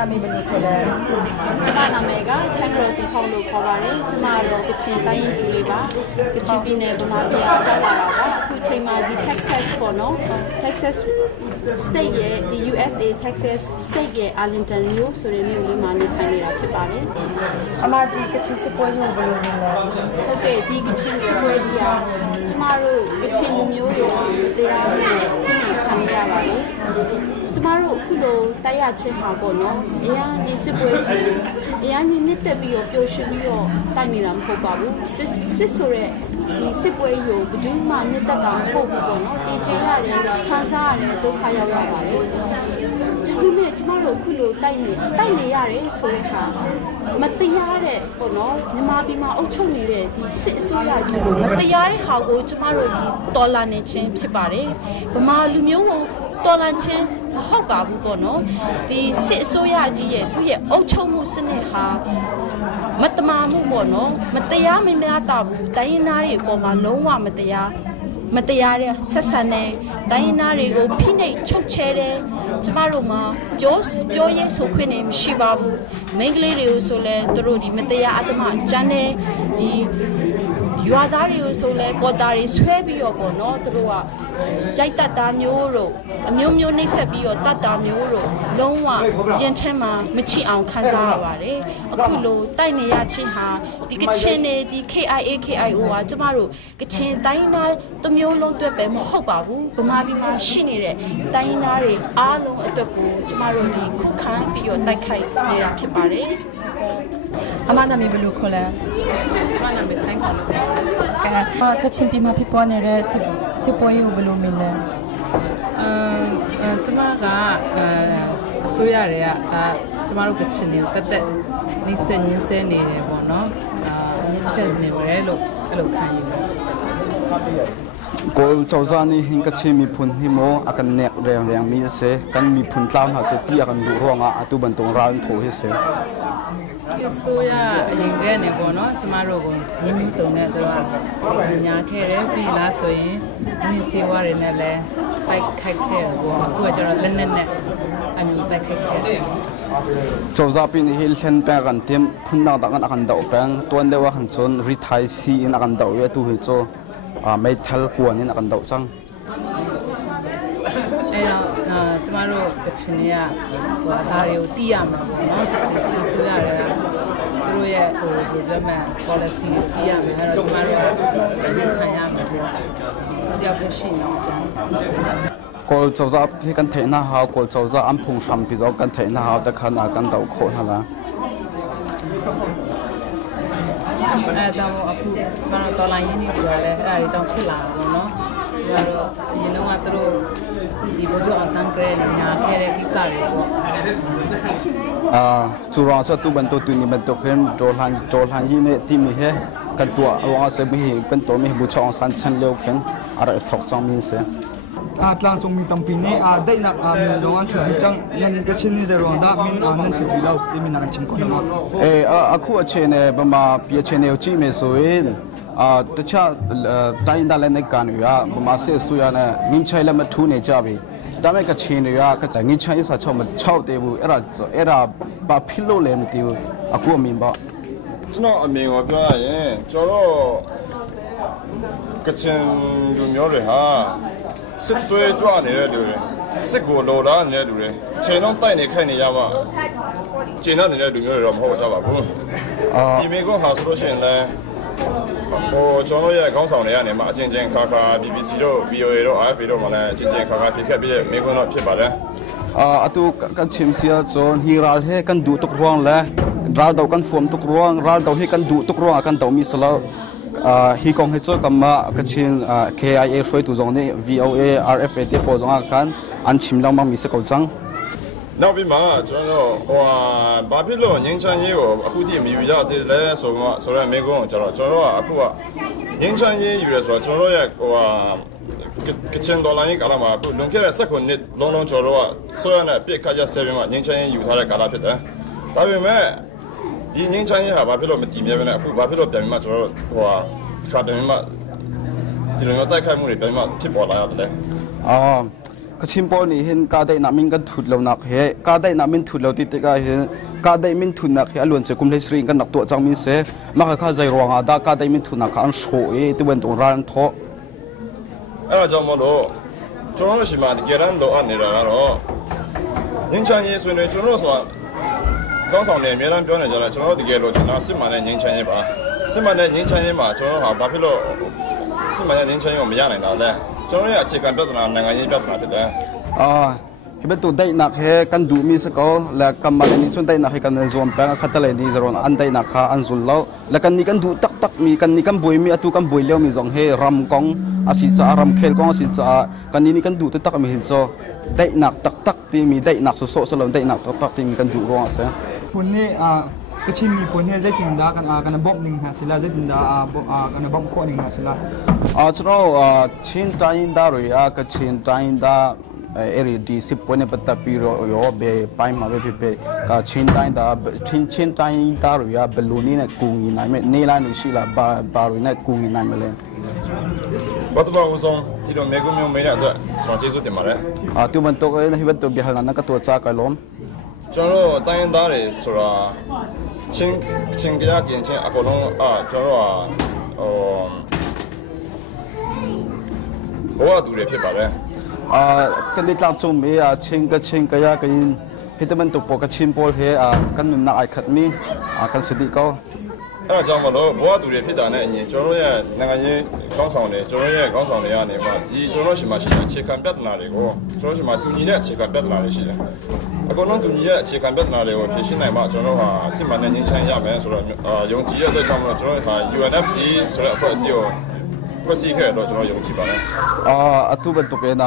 နာမည်ဘယ်လိုခေါ်လဲကျမနာမည်ကဆန်ဂရိုစဖောင်လို့ခေါ်ပါတယ်ကျမတော့ကချင်တိုင်းရင်းသူလေးပါကချင်ပြည်နယ်ဗမာပြည်ရောက်လာတာပါအခုချိန်မှာဒီ Texas ပေါ့နော် Texas state ရဲ့ဒီ USA Texas state ရဲ့ Arlington မြို့ဆိုတဲ့မြို့လေးမှာနေထိုင်နေတာဖြစ်ပါတယ်အမဒီကချင်စစ်ပွဲရုံဘယ်လိုလဲဟုတ်ကဲ့ဒီကချင်စစ်ပွဲကြီးอ่ะကျမတို့ကချင်လူမျိုးတွေတရားနဲ့ပြည်ခံရပါတယ်ကျမတို့အခုလိုတိုက်ရချင်းဟာပေါ့နော်အရာဒီစစ်ပွဲကြီးအရာညနစ်တက်ပြီးတော့ပျော်ရွှင်ပြီးတော့တိုက်နေတာမဟုတ်ပါဘူးစစ်ဆိုတဲ့ဒီစစ်ပွဲကြီးကိုဘယ်သူမှနစ်တက်တာမဟုတ်ဘူးပေါ့နော်တည်ကြရတယ်ခံစားရတယ်ဒုက္ခရောက်ရပါတယ်ဒါပေမဲ့ကျမတို့အခုလိုတိုက်နေရတယ်ဆိုတဲ့ဟာမတရားတဲ့ပေါ့နော်မြန်မာပြည်မှာအုပ်ချုပ်နေတဲ့ဒီစစ်အစိုးရကြီးကိုမတရားတဲ့ဟာကိုကျမတို့ဒီတော်လာနေခြင်းဖြစ်ပါတယ်ဗမာလူမျိုးကိုတော်လန်ချင်းမဟုတ်ပါဘူးပေါ့နော်ဒီစစ်အစိုးရကြီးရဲ့သူ့ရဲ့အုပ်ချုပ်မှုစနစ်ဟာမတမာမှုပေါ့နော်မတရားမများတာဘူးတိုင်းရင်းသားတွေအပေါ်မှာလုံးဝမတရားတဲ့ဆက်ဆံတဲ့တိုင်းရင်းသားတွေကိုဖိနှိပ်ချုပ်ချယ်တယ်ကျမတို့မှာပြောရဲဆိုခွင့်နေမရှိပါဘူးမိန်းကလေးတွေကိုဆိုလဲသူတို့ဒီမတရားအတ္တမကျန်းတဲ့ဒီရွာသားတွေကိုဆိုလဲပေါ်သားတွေဆွဲပြီးတော့ပေါ့နော်သူတို့ကရိုက်တက်တာမျိုးတို့အမျိုးမျိုးနှိပ်စက်ပြီးတော့တတ်တာမျိုးတို့လုံးဝရင်ထဲမှာမချီအောင်ခံစားရပါတယ်အခုလိုတိုက်နေရချင်းဟာဒီကချင်နေဒီ KIA KIO ကကျမတို့ကချင်တိုင်းသားတစ်မျိုးလုံးအတွက်ပဲမဟုတ်ပါဘူးဗမာပြည်မှာရှိနေတဲ့တိုင်းသားတွေအားလုံးအတွက်ကိုကျမတို့ဒီခုခံပြီးတော့တိုက်ခိုက်နေတာဖြစ်ပါတယ်အမနာမည်ဘယ်လိုခေါ်လဲကျမနာမည်ဆိုင်ခေါ်လို့ကချင်ပြည်မှာဖြစ်ပေါ်နေတဲ့စစ်ပွဲကိုဘယ်လိုမြင်လဲကျမကအစိုးရတွေကကျမတို့ကချင်တွေကိုတက်တက်နှိမ့်ဆက်ညှင်းဆဲနေတယ်ပေါ့နော်ညှင်းချက်နေပဲလို့အဲ့လိုခံယူတယ်ကိုเจ้าซานี่หิงกะชิมีพุนหิโมอากันเนกแรงมีเสกันมีพุนตามหาเสตีอากันดูร้องอ่ะตุบันตรงร้านโถเฮเสဆိုရအရင်ကနဲ့ပေါ့နော်ကျမတို့ကိုညီမျိုးစုံနဲ့သူကညာခဲ့တယ်ပြီးလားဆိုရင်ဒီစေဝါတွေနဲ့လည်းတိုက်ခိုက်ခဲ့တယ်ပေါ့အခုကကျတော့လက်နဲ့အမျိုးတိုက်ခိုက်ခဲ့တယ်เจ้าซาปีนี่เฮลเซนแปกันเต็มพุนนาดังกันอากันดาวแปงตัวเดียวหันจนริทายซีอินอากันดาวเยตูเฮโซไม่ทัลกวนนี่อากันดาวจังကျမတို့ကချင်တွေကဟိုအသားတွေကိုတီးရမှာပေါ့နော်စစ်ဆိုးရတယ်သူတို့ရဲ့ဟို development policy ကိုတီးရမှာအဲ့တော့ကျမတို့ကခံရမှာပေါ့တယောက်ပဲရှိနေတယ်ကိုเจ้าซาให้กันเทน่าฮาวကိုเจ้าซาอัมพงชัมพิจารกันเทน่าฮาวแต่ขนาดกันดาวโคตรละအဲ့ကြောင့်အခုကျမတို့တော်လိုင်းရင်းနေဆိုရလဲအဲ့ဒါတွေကြောင့်ဖြစ်လာတာပေါ့နော်ကျမတို့ဒီလုံးဝသူတို့ဒီဘိုးကျော်အဆန်းကလေးညာခဲ့တဲ့ကိစ္စတွေပေါ့จูราสตุบันโตตุนิบันโตเข็มโจลหันยีเนติมีเฮกันตัวอวงอาเซมีเป็นตัวมีบุชองสันชันเลียวเข็มอะไรถกจองมีเสตลางจงมีตัมปีนี้ได้นักมีจงอันถุดิจังยันก็ชินนี่จะรองได้มีนั่นถุดิเราที่มีนักชิมคนมาအခုအချိန်နဲ့ဗမာပြည်ချိန်နဲ့ကြည့်မယ်ဆိုရင်တခြားတိုင်းဒေသလည်းကနေရဗမာစစ်အစိုးရနဲ့ငင်းချိုင်လည်းမထူးနေကြပြီဒါမဲ့ကချင်တွေကငင်းချိုင်စာချုပ်မချောက်သေးဘူးအဲ့ဒါဘာဖြစ်လို့လဲမသိဘူးအခုအမြင်ပေါ့ကျွန်တော်အမြင်ကိုပြောရရင်ကျွန်တော်ကချင်လူမျိုးတွေဟာစစ်သွေးကြွနေတဲ့လူတွေစစ်ကိုလိုလားနေတဲ့လူတွေချိန်တော့တိုက်နေခိုက်နေရမှာကျင်းနေတဲ့လူမျိုးတွေတော့မဟုတ်ကြပါဘူးဒီမိကောဟာဆိုလို့ရှိရင်လည်းဟိုကျွန်တော်ရဲ့ခေါင်းဆောင်တွေကနေမှအချင်းချင်းခါခါ BBC တို့ VOA တို့ RFA တို့မှလည်းအချင်းချင်းခါခါဖြစ်ခဲ့ပြီးမိကောတော့ဖြစ်ပါတယ်အတူကချင်စီယာဇွန်ဟီရာဟဲကန်ဒူတုကရောင်းလဲရာတော့ကန်ဖုံတုကရောင်းရာတော့ဟဲကန်ဒူတုကရောင်းကန်တော့မီစလောhi kong he cho kama kachin KIA shoi tu zong ne VOA RFA te po zong kan an chim lang ma mi se ko chang နောက်ပြီးမှကျွန်တော်ဘာဖြစ်လို့ငင်းချမ်းရေးကိုအခုတည်းမြူရသေးလဲဆိုတော့မင်းကုန်းကျွန်တော်ကအခုကငင်းချမ်းရေးယူရဲဆိုတော့ကျွန်တော်ရဲ့ကချင်ဒေါ်လာရင်းကာလမှာအခုလွန်ခဲ့တဲ့19နှစ်လုံးလုံးကျွန်တော်ကဆိုရနဲ့ပြစ်ခတ်ရဆဲပြီးမှငင်းချမ်းရေးယူထားတဲ့ကာလဖြစ်တယ်ဒါပေမဲ့ဒီငင်းချမ်းရေးဟာဘာဖြစ်လို့မကြည်မြဲပဲနဲ့အခုဘာဖြစ်လို့ပြန်ပြီးမှကျွန်တော်ခါတယ်မှဒီလိုမျိုးတိုက်ခိုက်မှုတွေပြန်ပြီးမှဖြစ်ပေါ်လာရတယ် กชิมปอนี่เห็นกาได้นามินกันถุดเหล่านักเฮกาได้นามินถุดเหล่าติดก็เห็นกาได้มินถุดนักเฮอล้วนจะกุมเลสริงกันนักตัวจังมินเสมาข้าใจรวงอาดากาได้มินถุดนักอันโชเอที่วันตรงร้านทอจอมโลจงสิมาที่เกลันโลอันนี้ละรอยิ่งชันยี่ส่วนในจงส่วน刚上年没人表演下来，中国这个路就拿10万的年轻人吧，10万的年轻人嘛，中国哈巴皮罗10万的年轻人我们也能拿来，中国也去干别的那个人别的那边的。ฮิบตัวได้นักเฮกันดูมีสกอและกำมาเลนิชนได้นักเฮกันในส่วนแปลงขัดเลยนี่จะรอนอันได้นักข้าอันสุดแล้วและกันนี้กันดูตักมีกันนี้กันบวยมีอตุกันบวยเลี้ยวมีสองเฮรำกองอาศิจ่ารำเคลกองอาศิจ่ากันนี้กันดูตักมีหินโซได้นักตักที่มีได้นักโซสลได้นักตักที่มีกันดูร้องเสียปุ่นนี่ก็ชิมมีปุ่นนี่จะกินได้กันบ๊อบหนึ่งหาสิลาจะกินได้กันบ๊อบโคหนึ่งหาสิลาฉะนั้นชินใจได้หรือก็ชินใจได้เอริดีสิบวันเนี่ยปัตตาปีโรโยเบไปมาเบเบก็ชินใจได้ชินใจได้หรือบอลลูนี่เนี่ยกุ้งยินไหนไม่เนล่านี่สิละบารุเนี่ยกุ้งยินไหนไม่เลยบัตรบ้าอุซงที่เราเมกุมิวไม่ได้ด้วยสอนเจสุติมาเลยตัวมันโตก็ในวันตัวเบียร์นั้นก็ตัวจ้ากันล้มจงรู้ตั้งได้เลยสุราชิงกิจกินชิงอากงจงรู้ว่าดูเรื่องพี่บ้าเลยกันที่หลังจงมีชิงก็ยากกินฮิตมันตุกปกชิมโพลเฮกันนุ่นนักไอขัดมีกันสิทธิ์ก็จำมาแล้วว่าดูเรื่องพี่ตาเนี่ยนี่จงรู้เนี่ยนั่งกันยี่ก้องสองเนี่ยจงรู้เนี่ยก้องสองเนี่ยนี่มาที่จงรู้สิมาสิเช็คกันแบบนั้นเลยก็จงรู้สิมาดูนี่เนี่ยเช็คกันแบบนั้นเลยสิอากงดูนี่เนี่ยเช็คกันแบบนั้นเลยว่าพี่สิไหนมาจงรู้ว่า10万年年轻人也没说了用几月在จำมาจงรู้ว่า UNFC 说了或者是有或是可以到จงรู้用几把呢ตัวเป็นตัวเป็น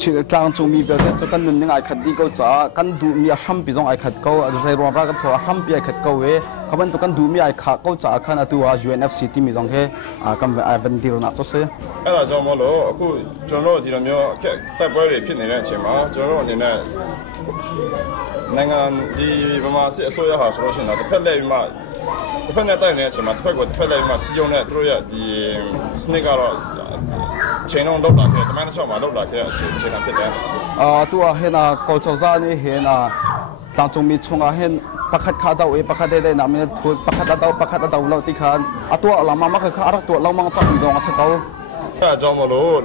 ชิกลางจงมีเบลเดจะกันนุ่นยังไอขัดดีก็จะกันดูมีอาชัมปีจงไอขัดก็จะใช้รองรักกันตัวอาชัมปีไอขัดก็เว้เขาเป็นตัวกันดูมีไอขาก็จะขันตัว UNFC ที่มีตรงเฮกันไอเวนดีโรนักจะเสียจำมาแล้วคือจงรู้ที่เรามีแค่แต่บริพิษเนี่ยใช่ไหมจงรู้เนี่ยนั่งกันที่ประมาณ10岁哈说是那个เพลย์มาเพลย์เนี่ยแต่เนี่ยใช่ไหมเพลย์มา使用เนี่ยตัวอย่างที่สเนการ์เชนองดอกหลักเนี่ยทำไมต้องชอบมาดอกหลักเนี่ยเชนเพลย์ตัวเห็นกอลจานี่เห็นหลังจงมีช่วงเห็นปักขัดขาดเอาปักขัดได้น้ำเนี่ยถูกปักขัดเอาเราติขันตัวเรามาคือขาดตัวเรามาจับมีจงสักเขาจำมาแล้ว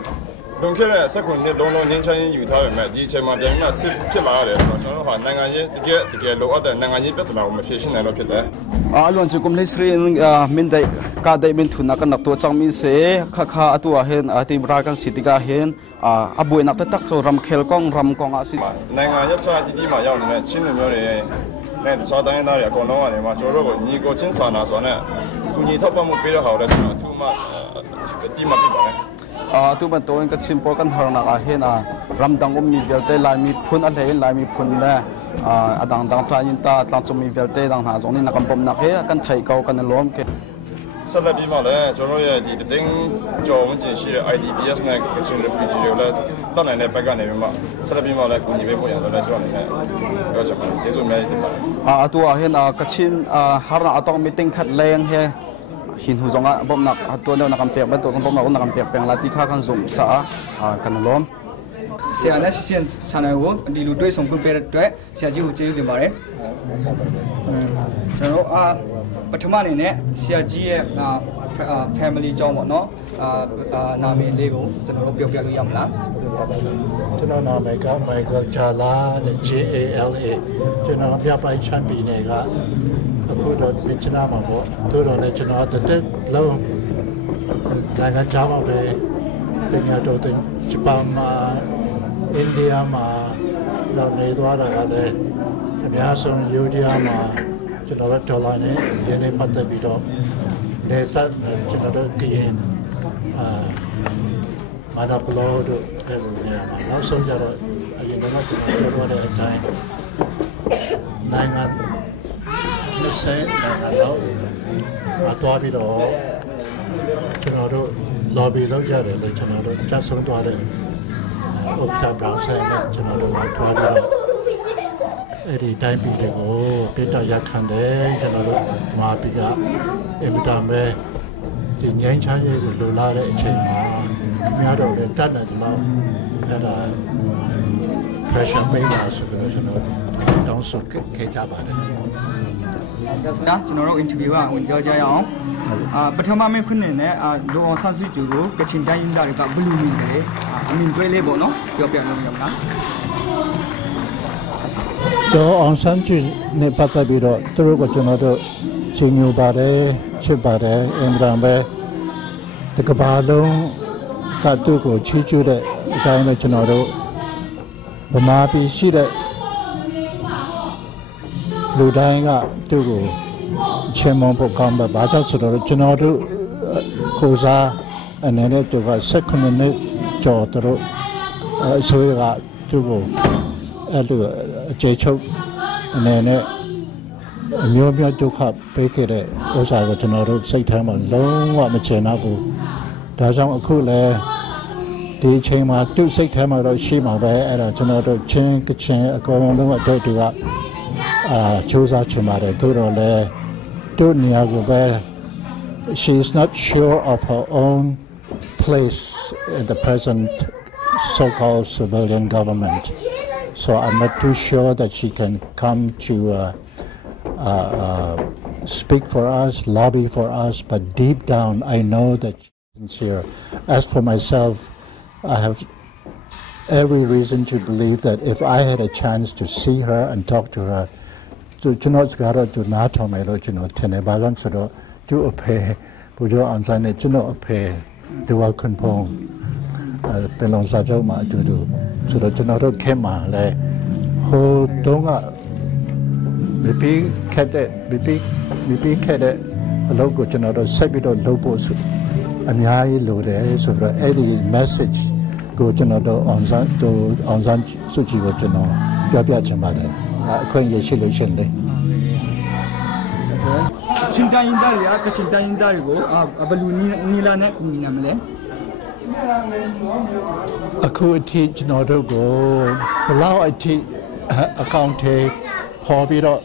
บางทีเนี่ยสักคนเนี่ยน้อง年轻人อยู่ท่าแบบนี้ใช่ไหมเดี๋ยวนี้สิบพิลาเลยเพราะฉะนั้นว่านั่งกันยี่ที่เกี่ยวกับอะไรนั่งกันยี่เป็นเราไม่เพี้ยนเราเพี้ยนล้วนจะกุมเลสรีมินได้กาได้มินทุนนักนักตัวจังมิเสข้าตัวเห็นที่บรากันสิทธิกาเห็นบุยนักตักโจรำเคลกองอาสินั่งกันยี่ชาที่มาอย่างนี้ชิ้นหนึ่งเลยเนี่ยชาตินั้นเนี่ยคนน้องเนี่ยมาโจรบนี่ก็ชิ้นสารส่วนเนี่ยคุณยี่ทับมามุดไปแล้วเขาเลยทุกมาที่มาที่บ้านตัวมันตัวก็ชิมโปกันหาหนักเห็นรำดังมีเวลเตลายมีพุ่นอะไรลายมีพุ่นเลยดังตัวยินตาหลังจงมีเวลเตดังหาตรงนี้นักบอมนักเฮกันไทยเก่ากันล้มกันสลับปีมาเลยจงรู้ว่าที่ดึงจอมันจะใช้ IDPS เนี่ยก็ชิมรีฟิวจีเลยตอนนั้นเนี่ยไปกันเนี่ยมาสลับปีมาเลยคุณยี่ไม่พูดอย่างนั้นจงเนี่ยก็จะมาเดี๋ยวจะไม่ได้ไปตัวเห็นก็ชิมหาหนักต้องมีติ้งขัดแรงเฮหินหูจงบอมนักตัวเดียวนักเปียกเป็นตัวบอมนักนักเปียกเป็นลาติข้ากันส่งจ้ากันล้มเสียนะเสียชาแนลดีลุด้วยส่งคุณเปิดด้วยเสียจีหูเจียวดีมาเลยฉันรู้ปัจจุบันเนี่ยเสียจีfamily จอมเนาะนามีเลวฉันรู้เปียกๆยังละฉันรู้นามีก็ไม่ก็จาลาเนี่ย JALA ฉันรู้พี่ไปชั้นปีเนี่ยก็พูดโดนพิจารณามาบ่ตัวเราเนี่ยฉันรู้แต่แล้วรายงานจ้ามาเป็นงานตัวตึงญี่ปุ่นมาอินเดียมาเราในตัวเราเลยมีอาสมยูเดียมาฉันรู้ตัวเราเนี่ยยังในปัตตานีดอกในสัตว์ฉันรู้ที่มาดับโลดูกันเนี่ยมาแล้วส่งจากเราอายุน้อยตัวเราเนี่ยใจรายงานไม่ใช่รายงานเราตัวพี่ดอกฉันรู้ลอบบี้เราจะเรียนเลยฉันรู้จักส่งตัวเลยอุปสรรคบางสิ่งฉันรู้ว่าตัวเราดีได้ปีเดียวเป็นตัวอย่างขันเดงฉันรู้มาปีกะเอ็มตามไปที่ยังใช้ยังดูแลได้เช่นมาไม่เอาเราเรียนตั้งแต่เรา အဲ့ဒါ pressure ပေးပါဆိုပြီးတော့ကျွန်တော်တောင်းဆိုခဲ့ကြပါတယ် ဒါကျွန်တော်တို့ interview ကဝင်ပြောကြရအောင်ပထမမင်းခုနေနဲ့ဒေါ်အောင်ဆန်းစုကြည်ကိုကချင်တိုင်းရင်းသားတွေကဘယ်လိုမြင်လဲအမြင်တွေ့လေးပေါ့နော်ပြောပြလို့ရမလား ဒေါ်အောင်ဆန်းစုကြည်နဲ့ပတ်သက်ပြီးတော့သူတို့ကကျွန်တော်တို့ချီးညိုပါတယ်ချစ်ပါတယ်အင်မတန်ပဲတကဘာလုံးကသူ့ကိုချီးကျူးတဲ့အတိုင်းနဲ့ကျွန်တော်တို့ဗမာပြည်ရှိတဲ့လူတိုင်းကသူ့ကိုချေမွန်ဖို့ကောင်းပါဘာကြောင့်ဆိုတော့ကျွန်တော်တို့ကိုစားအနေနဲ့သူက16နှစ်ကျော်တို့အစိုးရကသူ့ကိုအဲ့လိုအခြေချုပ်အနေနဲ့အမျိုးမျိုးဒုက္ခပေးခဲ့တဲ့ဥစ္စာကိုကျွန်တော်တို့စိတ်ထဲမှာလုံးဝမချင်တော့ဘူးဒါကြောင့်အခုလည်းဒီအချိန်မှာသူ့စိတ်ထဲမှာတော့ရှိမှာပဲအဲ့ဒါကျွန်တော်တို့ချင်းကချင်အကုန်လုံးအတွက်သူကစူးစမ်းချင်ပါတယ်တို့တော့လည်းတို့နေရာကိုပဲ she is not sure of her own place in the present so-called civilian government so I'm not too sure that she can come to speak for us lobby for us but deep down I know that she's sincere as for myself I have every reason to believe that if I had a chance to see her and talk to her to not got to not tell me lo chino tene bagan so to a pay bu jo an san ne chino a pay do wa kun pong pen long sa chau ma tu so do chino do khet ma le ho dong ga bi khet de bi khet de a lok ko chino do set bi do lo po so a mya yi lo de so do any message ko chino do on san su chi ko chino pya pya chan ba de အခွင့်အရေးရှိလို့ရှင်လေချင်းတိုင်းရင်းသားတွေကချင်းတိုင်းရင်းသားတွေကိုဘယ်လိုနီလာနဲ့ကူညီနိုင်မလဲအခုအထိကျွန်တော်တို့ကိုဘလောက်အထိအကောင့်ထဲပေါ်ပြီးတော့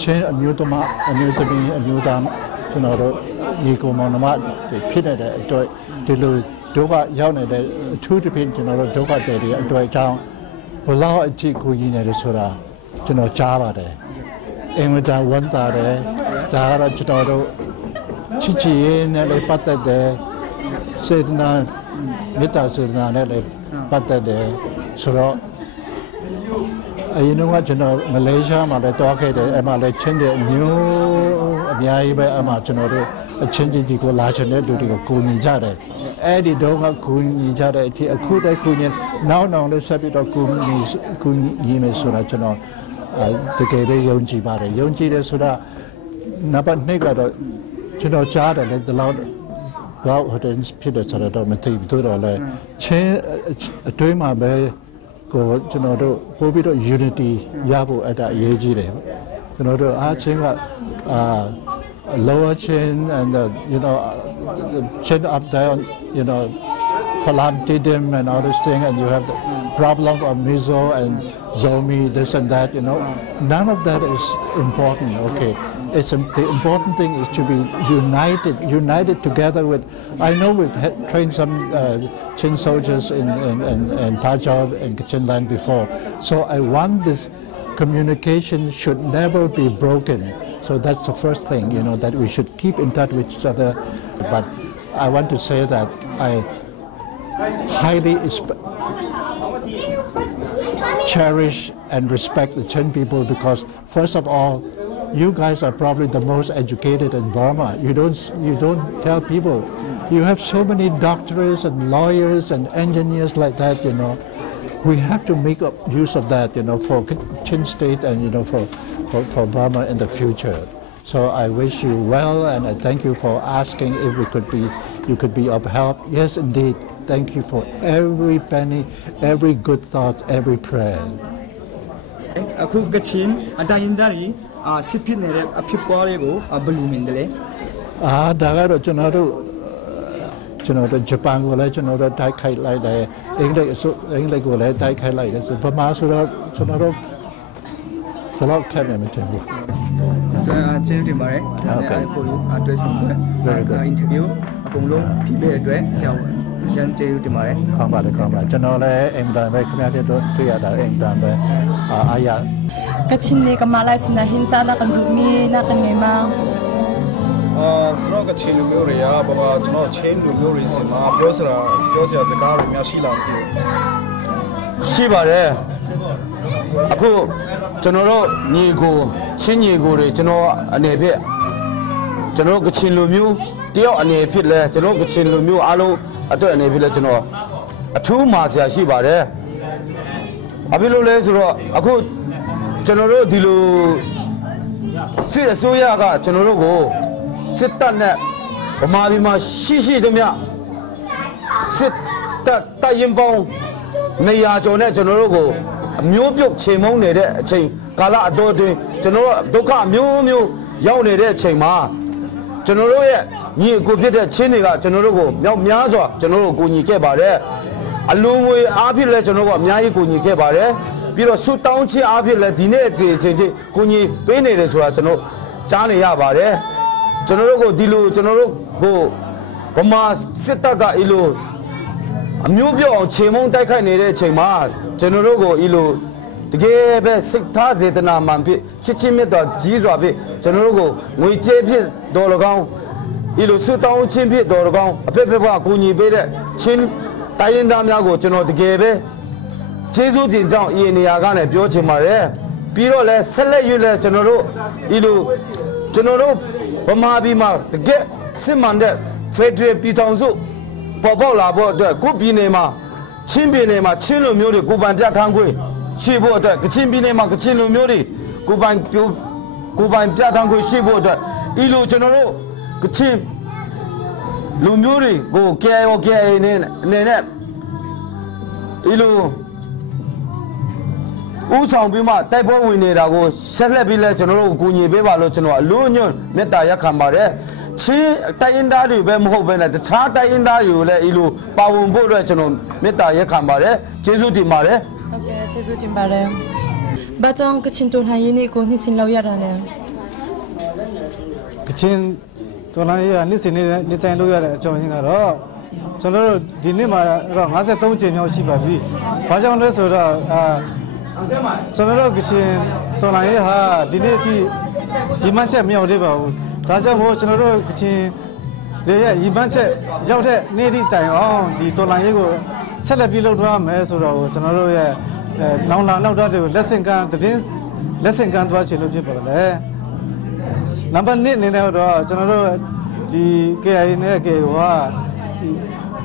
ချင်းအမျိုးသမီးအမျိုးသားကျွန်တော်တို့ညီကိုမောင်နှမဖြစ်နေတဲ့အတွက်ဒီလိုဒုက္ခရောက်နေတဲ့အထူးသဖြင့်ကျွန်တော်တို့ဒုက္ခတွေအတွက်အကြောင်းဘလောက်အထိကူညီနေတယ်ဆိုတာကျွန်တော်ကြားပါတယ်အင်မတန်ဝမ်းသာတယ်ဒါကတော့ကျွန်တော်တို့ချစ်ချစ်ရေးနဲ့လည်းပတ်သက်တယ်စေတနာမေတ္တာစေတနာနဲ့လည်းပတ်သက်တယ်ဆိုတော့အရင်ကကျွန်တော်မလေးရှားမှာလည်းတွားခဲ့တယ်အဲ့မှာလည်းချင်းတဲ့အမျိုးအများကြီးပဲအဲ့မှာကျွန်တော်တို့အချင်းချင်းဒီကိုလာချင်တဲ့လူတွေကိုကူညီကြတယ်အဲ့ဒီတော့ကကူညီကြတဲ့အထိအခုတည်းကူညီနောက်လည်းဆက်ပြီးတော့ကူညီမယ်ဆိုတာကျွန်တော်တကယ်ပဲယုံကြည်ပါတယ်ယုံကြည်တယ်ဆိုတာနံပါတ်2ကတော့ကျွန်တော်ကြားတယ်လေဒီလောက်ဟုတ်တယ်ဖြစ်တယ်ဆိုတော့မသိဘူးတို့တော့လေချင်းအတွင်းမှာပဲကိုကျွန်တော်တို့ပို့ပြီးတော့ unity ရဖို့အဲ့ဒါအရေးကြီးတယ်ကျွန်တော်တို့အားချင်းကlower chin and chin up down Palantidim and all this thing and you have the problem of Mizo and Zomi this and that none of that is important okay the important thing is to be united together with I know we've trained some Chin soldiers in Punjab and Kachin land before so I want this communication should never be broken so that's the first thing that we should keep in touch with each other but I want to say that I highly cherish and respect the Chin people because first of all you guys are probably the most educated in Burma you don't tell people you have so many doctors and lawyers and engineers like that we have to make up use of that for Chin state and for Burma in the future so I wish you well and I thank you for asking if you could be of help yes indeed thank you for every penny every good thought every prayer အခုကချင်အတိုင်းရင်းသားတွေစစ်ဖြစ်နေတဲ့အဖြစ်ပွားလေးကိုဘယ်လိုမြင်တယ်လဲဒါကတော့ကျွန်တော်တို့ဂျပန်ကိုလည်းကျွန်တော်တို့တိုက်ခိုက်လိုက်တယ်အင်္ဂလိပ်ကိုလည်းတိုက်ခိုက်လိုက်တယ်ဆိုဗမာဆိုတော့ကျွန်တော်တို့ဘယ်တော့ခက်မယ်မထင်ဘူးဆိုတော့ကျေးဇူးတင်ပါတယ်အခုလိုတွေ့ဆုံပွဲအင်တာဗျူးအကုန်လုံးဖြည့်ပေးတဲ့အတွက်ဆရာ ရန်ကျေးဇူးတင်ပါတယ် ခေါင်းပါတယ်ကျွန်တော်လည်းအင်တန်ပဲခင်ဗျားတို့တွေ့ရတာအင်တန်ပဲအားရ ကချင်နေကမလိုက်စနဟင်စာနာကန်ဒူမီနာကနေမကျွန်တော်ကချင်လူမျိုးတွေကဘာကျွန်တော်ချင်းလူမျိုးတွေစမှာပြောစရာစကားတွေများရှိလာတယ်ရှိပါတယ်အခုကျွန်တော်တို့ညီကိုချင်းညီကိုတွေကျွန်တော်အနေဖြင့်ကျွန်တော်ကချင်လူမျိုးတယောက်အနေဖြင့်လဲကျွန်တော်ကချင်လူမျိုးအားလုံးအတွက်အနေဖြင့်လဲကျွန်တော်အထူးမှာဆရာရှိပါတယ်အဖြစ်လို့လဲဆိုတော့အခုကျွန်တော်တို့ဒီလိုစစ်အစိုးရကကျွန်တော်တို့ကိုစစ်တပ်နဲ့ဗမာပြည်မှာရှိသမျှစစ်တပ်တိုင်ရင်ပေါင်းနေရာကျော်နဲ့ကျွန်တော်တို့ကိုအမျိုးပြုတ်ချိန်မုံနေတဲ့အချိန်ကာလအတော်တွင်ကျွန်တော်တို့ဒုက္ခမျိုးရောက်နေတဲ့အချိန်မှာကျွန်တော်တို့ရဲ့ညီအကိုဖြစ်တဲ့ချင်းတွေကကျွန်တော်တို့ကိုမြောက်များစွာကျွန်တော်တို့ကိုညီခဲ့ပါတယ်အလုံးငွေအားဖြင့်လည်းကျွန်တော်တို့ကအများကြီးကိုညီခဲ့ပါတယ်ပြီးတော့ဆုတောင်းခြင်းအားဖြင့်လည်းဒီနေ့အချိန်ချင်းကိုညီပေးနေတယ်ဆိုတာကျွန်တော်ကြားနေရပါတယ်ကျွန်တော်တို့ကိုဒီလိုကျွန်တော်တို့ကိုဗမာစစ်တပ်ကအီလိုအမျိုးပြောအောင်ခြေမုံတိုက်ခိုက်နေတဲ့အချိန်မှာကျွန်တော်တို့ကိုအီလိုတကယ်ပဲစိတ်ထားစေတနာမှန်ဖြစ်ချစ်ချင်းမြတ်တော်ကြီးစွာဖြင့်ကျွန်တော်တို့ကိုငွေကြေးဖြင့်တော်၎င်းအီလိုဆုတောင်းခြင်းဖြင့်တော်၎င်းအဖက်ဖက်ကကူညီပေးတဲ့ချင်းတိုင်းရင်းသားများကိုကျွန်တော်တကယ်ပဲကျေးဇူးတင်ကြောင်းဤနေရာကနေပြောချင်ပါတယ်ပြီးတော့လဲဆက်လက်ရွေးလဲကျွန်တော်တို့အီလိုကျွန်တော်တို့ဗမာပြည်မှာတကယ်စစ်မှန်တဲ့ဖက်ဒရယ်ပြည်ထောင်စုပေါ်ပေါက်လာဖို့အတွက်ကိုပြည်နယ်မှာချင်းပြည်နယ်မှာချင်းလူမျိုးတွေကိုပိုင်ပြဋ္ဌာန်းခွင့်ရှိဖို့အတွက်ကချင်ပြည်နယ်မှာကချင်လူမျိုးတွေကိုပိုင်ပြဋ္ဌာန်းခွင့်ရှိဖို့အတွက်ဤလိုကျွန်တော်တို့ကချင်လူမျိုးတွေကို KIO နဲ့ဤလိုဦးဆောင်ပြီးမှတိုက်ပွဲဝင်နေတာကိုဆက်လက်ပြီးလဲကျွန်တော်တို့အကူအညီပေးပါလို့ကျွန်တော်အလို့ညွန့်မေတ္တာရက်ခံပါတယ်ချင်းတိုင်းရင်းသားတွေပဲမဟုတ်ဘဲနဲ့တခြားတိုင်းရင်းသားတွေကိုလည်းဤလိုပါဝင်ဖို့အတွက်ကျွန်တော်မေတ္တာရက်ခံပါတယ်ကျေးဇူးတင်ပါတယ်ဟုတ်ကဲ့ကျေးဇူးတင်ပါတယ်ဘာကြောင့်ကချင်တော်လှန်ရေးနေ့ကိုနှစ်စဉ်လောက်ရတာလဲကချင်တော်လှန်ရေးကနှစ်စဉ်နေ့တိုင်းလောက်ရတဲ့အကြောင်းရင်းကတော့ကျွန်တော်တို့ဒီနေ့မှာတော့53ကြိမ်မြောက်ရှိပါပြီဘာကြောင့်လဲဆိုတော့ကျွန်တော်တို့ကချင်တော်လှန်ရေးဟာဒီနေ့အထိဒီမှချက်မြောက်သေးပါဘူးဒါကြောင့်မို့ကျွန်တော်တို့ကချင်ရဲ့ရီပန်းချက်ရောက်တဲ့နေ့ထိတိုင်အောင်ဒီတော်လှန်ရေးကိုဆက်လက်ပြီးလုပ်သွားမယ်ဆိုတော့ကျွန်တော်တို့ရဲ့နောက်တော့လက်ဆင့်ကမ်းသွားချင်လို့ဖြစ်ပါတယ်နံပါတ်1အနေနဲ့တော့ကျွန်တော်တို့ဒီ KIA နဲ့ KIO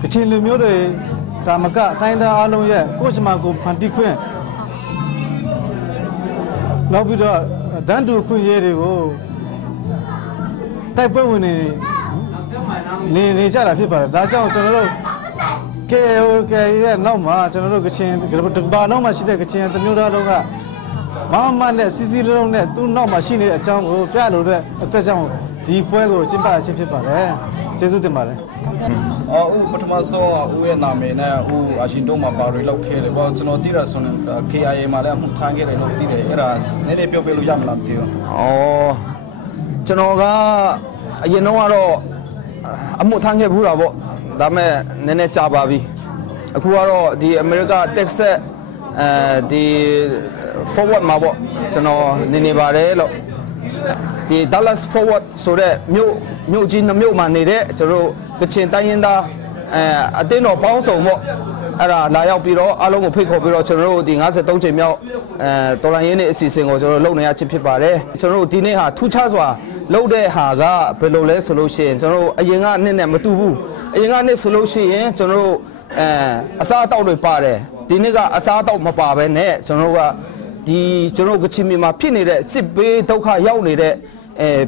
ကချင်လူမျိုးတွေဒါမကအတိုင်းသားအားလုံးရဲ့ကိုယ့်ချမကိုဖန်တီးခွင့်နောက်ပြီးတော့ဒန်းတူခွင့်ရေးတွေကိုတိုက်ပွဲဝင်နေကြတာဖြစ်ပါတယ်ဒါကြောင့်ကျွန်တော်တို့ KIO ရဲ့နောက်မှာကျွန်တော်တို့ကချင်ဘာနောက်မှာရှိတဲ့ကချင်တမျိုးသားလုံးကမနဲ့စီစီလုံးနဲ့သူ့နောက်မှာရှိနေတဲ့အကြောင်းကိုပြလို့တဲ့အတွက်ကြောင့်ဒီပွဲကိုကျင်းပခြင်းဖြစ်ပါတယ်ကျေးဇူးတင်ပါတယ်ဦးပထမဆုံးဦးရဲ့နာမည်နဲ့ဦးအရှင်တို့မှာပါရီလောက်ခဲ့တယ်ပေါ့ကျွန်တော်သိရဆိုရင် KIA မှာလည်းအမှုထမ်းခဲ့တယ်လို့သိတယ်အဲ့ဒါနည်းနည်းပြောပြလို့ရမလားမသိဘူးကျွန်တော်ကအရင်တော့ကတော့အမှုထမ်းခဲ့ဘူးတာပေါ့ဒါမဲ့နည်းနည်းကြာပါပြီအခုကတော့ဒီအမေရိက Texas ဒီ forward မှာပေါ့ကျွန်တော်နေပါတယ်လို့ဒီ Dallas forward ဆိုတဲ့မြို့ကြီးနှမြို့မှာနေတဲ့ကျွန်တော်ကချင်တိုင်းရင်းသားအတင်းတော်ပေါင်းစုံပေါ့အဲ့ဒါလာရောက်ပြီးတော့အားလုံးကိုဖိတ်ခေါ်ပြီးတော့ကျွန်တော်တို့ဒီ53ချိန်မြောက်တော်လှန်ရေးနေ့အစီအစဉ်ကိုကျွန်တော်လုပ်နေရခြင်းဖြစ်ပါတယ်ကျွန်တော်တို့ဒီနေ့ဟာထူးခြားစွာလုပ်တဲ့ဟာကဘယ်လိုလဲဆိုလို့ရှိရင်ကျွန်တော်တို့အရင်ကနှစ်နဲ့မတူဘူးအရင်ကနှစ်ဆိုလို့ရှိရင်ကျွန်တော်တို့အစားအသောက်တွေပါတယ်ဒီနေ့ကအစားအသောက်မပါဘဲနဲ့ကျွန်တော်တို့ကဒီကျွန်တော်ကချင်ပြည်မှာဖြစ်နေတဲ့စစ်ဘေးဒုက္ခရောက်နေတဲ့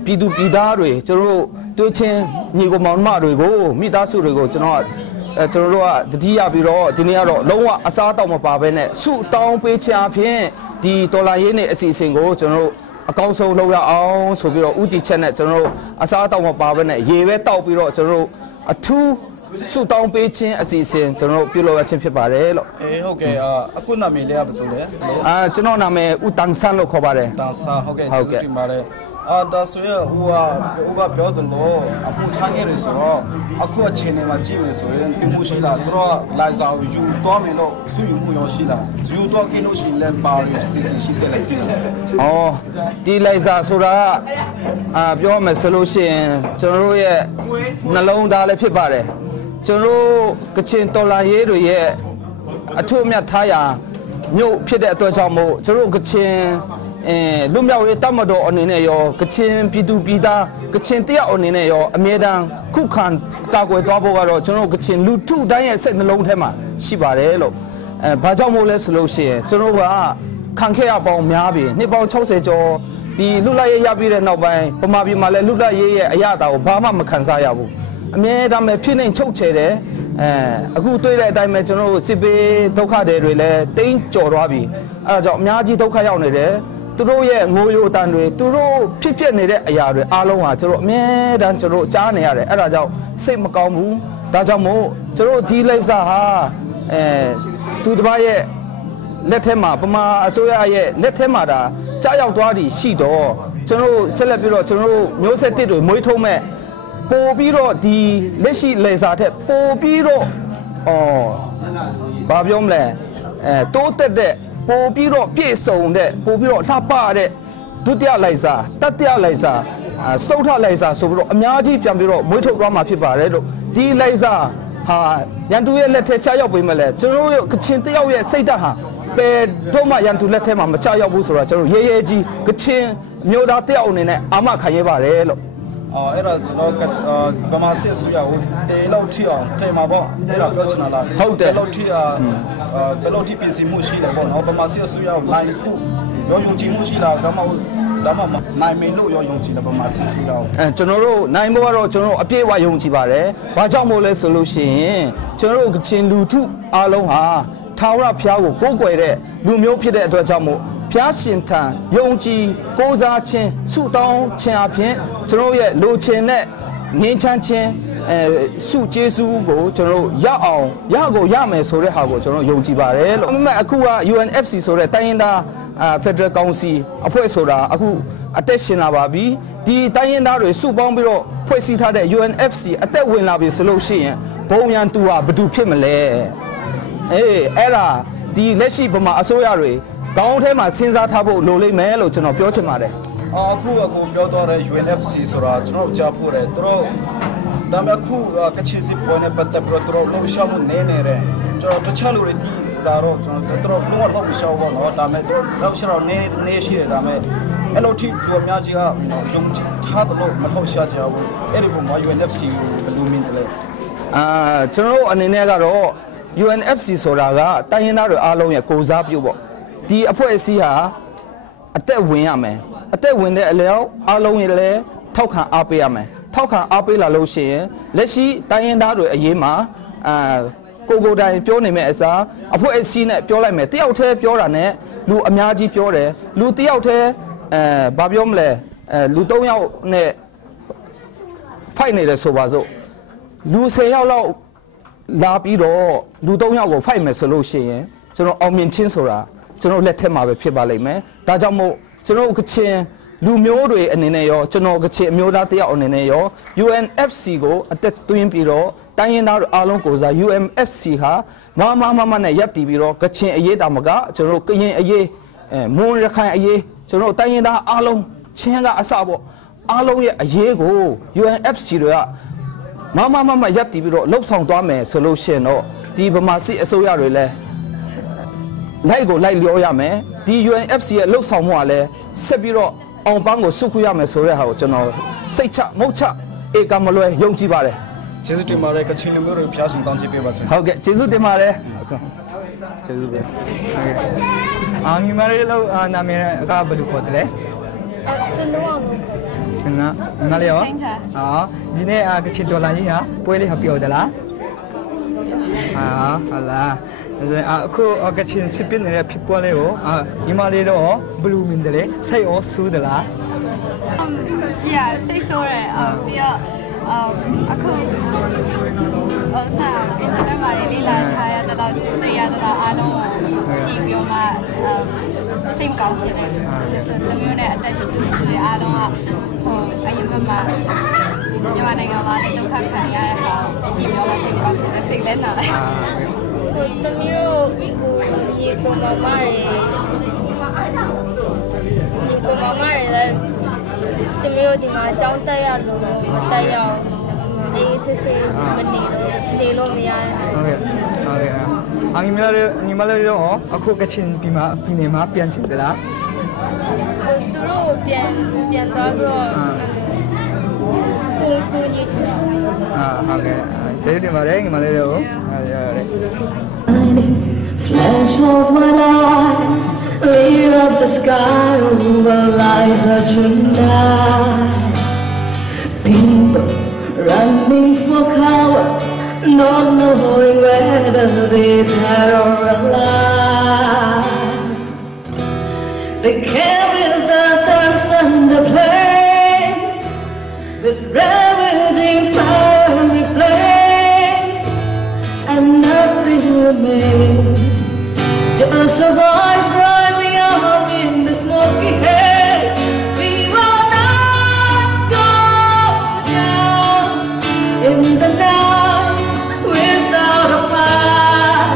ပြည်သူပြည်သားတွေကျွန်တော်တို့တွေးချင်းညီကိုမောင်နှမတွေကိုမိသားစုတွေကိုကျွန်တော်တို့ကတတိယပြီးတော့ဒီနေ့ကတော့လုံးဝအစားအသောက်မပါဘဲနဲ့စုတောင်းပေးချအဖြစ်ဒီတော်လာရေးနဲ့အစီအစဉ်ကိုကျွန်တော်တို့အကောင်းဆုံးလုပ်ရအောင်ဆိုပြီးတော့ဥတီချက်နဲ့ကျွန်တော်တို့အစားအသောက်မပါဘဲနဲ့ရေပဲတောက်ပြီးတော့ကျွန်တော်တို့အထူးစုတောင်းပေးခြင်းအစီအစဉ်ကျွန်တော်တို့ပြုလုပ်ရခြင်းဖြစ်ပါတယ်လို့ဟုတ်ကဲ့အခုနာမည်လေးကဘယ်လိုလဲကျွန်တော်နာမည်ဦးတန်းဆန်းလို့ခေါ်ပါတယ်တန်းဆန်းဟုတ်ကဲ့ကျေးဇူးတင်ပါတယ် ဒါဆိုရင်ဟိုကပြောတယ်လို့အခုချမ်းရည်ဆိုတော့အခုအချိန်နဲ့မှကြည့်မယ်ဆိုရင်ဒီမှုရှိလားသူတို့လိုက်စားယူတော့မယ်လို့စုယူမှုရောရှိလားယူတော့ကိလို့ရှိရင်ပါရစီရှိတယ်လေဒီလိုက်စားဆိုတာပြောမယ်ဆိုလို့ရှိရင်ကျွန်တော်တို့ရဲ့နှလုံးသားလည်းဖြစ်ပါတယ်ကျွန်တော်ကချင်တော်လာရေးတွေရဲ့အထွတ်အမြတ်ထားရာမြို့ဖြစ်တဲ့အတွက်ကြောင့်မို့ကျွန်တော်ကချင်လူမျိုးရေးတမတော်အနေနဲ့ရောကချင်ပြည်သူပြည်သားကချင်တယောက်အနေနဲ့ရောအမြဲတမ်းခုခံကာကွယ်သွားဖို့ကတော့ကျွန်တော်ကချင်လူထုတိုင်းရဲ့စိတ်နှလုံးထဲမှာရှိပါတယ်လို့ဘာကြောင့်မို့လဲဆိုလို့ရှိရင်ကျွန်တော်ကခံခဲ့ရပေါင်းများပြီနှစ်ပေါင်း60ကျော်ဒီလူလိုက်ရပြီးတဲ့နောက်ပိုင်းပမာပြည်မှာလည်းလူလိုက်ရဲ့အရသာကိုဘာမှမခံစားရဘူးအမြဲတမ်းပဲဖြစ်နေချုပ်ချယ်တယ်အခုတွေ့တဲ့အတိုင်းပဲကျွန်တော်စစ်ပေးဒုက္ခတွေလည်းတိန်းကြော်သွားပြီအဲဒါကြောင့်အများကြီးဒုက္ခရောက်နေတယ်သူတို့ရဲ့ငိုယိုတန်တွေသူတို့ဖြစ်နေတဲ့အရာတွေအားလုံးဟာကျွန်တော်အမြဲတမ်းကျွန်တော်ကြားနေရတယ်အဲ့ဒါကြောင့်စိတ်မကောင်းဘူးဒါကြောင့်မို့ကျွန်တော်ဒီလိပ်စာဟာသူတစ်ပါးရဲ့လက်ထဲမှာပမာအစိုးရရဲ့လက်ထဲမှာဒါကြားရောက်သွားပြီးရှိတော့ကျွန်တော်ဆက်လက်ပြီးတော့ကျွန်တော်မျိုးဆက်တစ်တွေမွေးထုံးမဲ့ပို့ပြီးတော့ဒီလက်ရှိလိပ်စာထက်ပို့ပြီးတော့ဘာပြောမလဲတိုးတက်တဲ့ပို့ပြီးတော့ပြည့်စုံတဲ့ပို့ပြီးတော့လှပတဲ့ဒုတိယလိုက်စာတတိယလိုက်စာစုထလိုက်စာဆိုပြီးတော့အများကြီးပြန်ပြီးတော့မွေးထုတ်သွားမှာဖြစ်ပါတယ်လို့ဒီလိုက်စာဟာရန်သူရဲ့လက်ထဲချရောက်ပေးမလဲကျွန်တော်တို့ကချင်တယောက်ရဲ့စိတ်ဓာတ်ဟာဘယ်တော့မှရန်သူလက်ထဲမှာမချရောက်ဘူးဆိုတာကျွန်တော်ရဲရဲကြီးကချင်မျိုးသားတယောက်အနေနဲ့အာမခံရပါတယ်လို့အဲ့ဒါဆိုတော့ဗမာစစ်ဆူရကိုတေလောက်ထီအောင်တေမှာပေါ့အဲ့ဒါပြောချင်တာလားဟုတ်တယ်လောက်ထီဘယ်လိုထိပြင်ဆင်မှုရှိလဲပေါ့နော်ဗမာစစ်ဆူရကိုနိုင်ဖို့ရောယုံကြည်မှုရှိလားဒါမှနိုင်မယ်လို့ရောယုံကြည်လားဗမာစစ်ဆူရကိုကျွန်တော်တို့နိုင်ဖို့ကတော့ကျွန်တော်အပြည့်အဝယုံကြည်ပါတယ်ဘာကြောင့်မို့လဲဆိုလို့ရှိရင်ကျွန်တော်တို့ကချင်လူထုအားလုံးဟာထာဝရဘုရားကိုကိုးကွယ်တဲ့လူမျိုးဖြစ်တဲ့အတွက်ကြောင့်မို့ဘုရားရှင်ထံယုံကြည်ကိုးစားခြင်းဆုတောင်းခြင်းအပြင်ကျွန်တော်ရဲ့လိုချင်တဲ့ငြိမ်းချမ်းခြင်းဆုကျေးဇူးကိုကျွန်တော်ရအောင်ရမယ်ဆိုတဲ့ဟာကိုကျွန်တော်ယုံကြည်ပါတယ်လို့အခုက UNFC ဆိုတဲ့တိုင်းရင်းသားFederal Council အဖွဲ့ဆိုတာအခုအသက်ရှင်လာပါပြီဒီတိုင်းရင်းသားတွေစုပေါင်းပြီးတော့ဖွဲ့စည်းထားတဲ့ UNFC အသက်ဝင်လာပြီဆိုလို့ရှိရင်ဘုံရန်သူဟာဘယ်သူဖြစ်မလဲအဲ့ဒါဒီလက်ရှိဗမာအစိုးရတွေကောင်းထဲမှာစဉ်းစားထားဖို့လိုလိမ့်မယ်လို့ကျွန်တော်ပြောချင်ပါတယ်အခုပြောတော့တဲ့ UNFC ဆိုတာကျွန်တော်ကြားဖို့တယ်သူတို့ဒါမှအခုကချင်စစ်ပွဲနဲ့ပတ်သက်ပြီးတော့သူတို့လှုပ်ရှားမှုနေနေတယ်ကျွန်တော်တခြားလူတွေတီးဒါတော့ကျွန်တော်တို့လုံးဝလှုပ်ရှားဖို့တော့ဒါမဲ့သူလှုပ်ရှားတော့နေရှိတယ်ဒါမဲ့အဲ့လိုထိပြောများကြီးကယုံကြည်ထားတယ်လို့မလှုပ်ရှားကြဘူးအဲ့ဒီပုံမှာ UNFC ဘယ်လိုမြင်တယ်လဲကျွန်တော်တို့အနေနဲ့ကတော့ UNFC ဆိုတာကတိုင်းရင်းသားတွေအားလုံးရဲ့ကိုစားပြုပေါ့ဒီအဖွဲ့အစည်းဟာအသက်ဝင်ရမယ်အသက်ဝင်တဲ့အလျောက်အားလုံးရဲ့လည်းထောက်ခံအားပေးရမယ်ထောက်ခံအားပေးလာလို့ရှိရင်လက်ရှိတိုင်းရင်းသားတွေအရေးမှာကိုတိုင်ပြောနေမဲ့အစားအဖွဲ့အစည်းနဲ့ပြောလိုက်မယ်တယောက်တည်းပြောတာနဲ့လူအများကြီးပြောတယ်လူတယောက်တည်းဘာပြောမလဲလူ3ယောက်နဲ့ fight နေတယ်ဆိုပါစို့လူ10ယောက်လောက်လာပြီးတော့လူ3ယောက်ကို fight မယ်ဆိုလို့ရှိရင်ကျွန်တော်အောင်မြင်ချင်းဆိုတာကျွန်တော်လက်ထက်မှာပဲဖြစ်ပါလိမ့်မယ်ဒါကြောင့်မို့ကျွန်တော်ကချင်လူမျိုးတွေအနေနဲ့ရောကျွန်တော်ကချင်အမျိုးသားတယောက်အနေနဲ့ရော UNFC ကိုအသက်သွင်းပြီးတော့တိုင်းရင်းသားတွေအားလုံးကိုစား UNFC ဟာမနဲ့ရပ်တည်ပြီးတော့ကချင်အရေးတာမကကျွန်တော်ကရင်အရေးမွန်ရခိုင်အရေးကျွန်တော်တိုင်းရင်းသားအားလုံးချင်းကအစပေါ့အားလုံးရဲ့အရေးကို UNFC တွေကမရပ်တည်ပြီးတော့လှုပ်ဆောင်သွားမယ်ဆိုလို့ရှိရင်တော့ဒီဗမာစစ်အစိုးရတွေလည်းလိုက်လျောရမယ်ဒီ UNFC ရဲ့လှုပ်ဆောင်မှုကလည်းဆက်ပြီးတော့အောင်ပန်းကိုစုခုရမယ်ဆိုတဲ့ဟာကိုကျွန်တော်စိတ်ချမုတ်ချဧကမလွဲယုံကြည်ပါတယ်ကျေးဇူးတင်ပါတယ်ကချင်လူမျိုးတွေဖျားရှင်တောင်းချပေးပါစေဟုတ်ကဲ့ကျေးဇူးတင်ပါတယ်ကျေးဇူးပဲညီမလေးလို့နာမည်ကဘယ်လိုခေါ်တယ်လဲစနဝစနနားလေရောဒီနေ့ကချင်ဒေါ်လာကြီးဟာပွဲလေးဟာပြောတယ်လားဟုတ်လားအခုကချင်စစ်ပင်းနေတဲ့ဖြစ်ပွားလေးကိုညီမလေးတော့ဘလူးမင်းတယ်စိတ်ရောဆူးတယ်လားစိတ်ဆိုးတယ်ပြီးတော့အခုအင်တာနက်မှာလေးလာထားရတဲ့လောက်တရားအားလုံးကိုကြည့်ပြီးမှ စိတ်မကောင်းဖြစ်တယ်တမျိုးနဲ့အသက်တူလူတွေအားလုံးကဟိုအရင်ဘက်မှာမြန်မာနိုင်ငံမှာဒုက္ခခံရတဲ့ဟာကြည့်ပြောမှစိတ်ကောင်းဖြစ်တယ်စိတ်လဲနာတယ်ဟိုတမျိုးကိုရေကိုမမရယ်ဒီကိုမမရယ်လည်းတမျိုးဒီမှာအကြောင်းတက်ရလို့မတက်ရအောင်အေးစစ်စစ်မနေလို့မရတယ်ဟုတ်ကဲ့အငိမလာရောအခုကချင်ပြည်နယ်မှာပြန်ချင်သလားသူတို့ပြန်သွားပြီးတော့ကိုညချင်ဟုတ်ကဲ့ကျေးဇူးတင်ပါတယ်ငိမလေးရော Flash of my light, lit up the sky over lies of tonight. People running for cover, not knowing whether they're dead or alive. They came with the tanks and the planes, with ravaging fiery flames, and nothing remained. Just a voice rising up in the smoky haze. We will not go down in the night without a fight.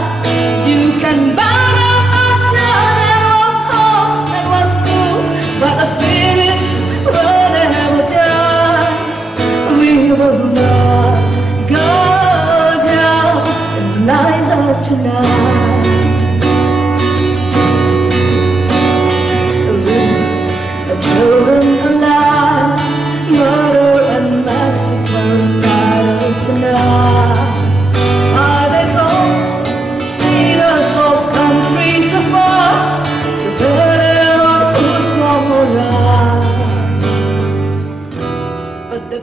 You can burn up our child and our hearts that was true, but our spirit will never die. We will not go down in the nights of tonight. Children alive, murder and massacre night of tonight. Are they gone? Leaders of countries afar, to better or who's more right? But the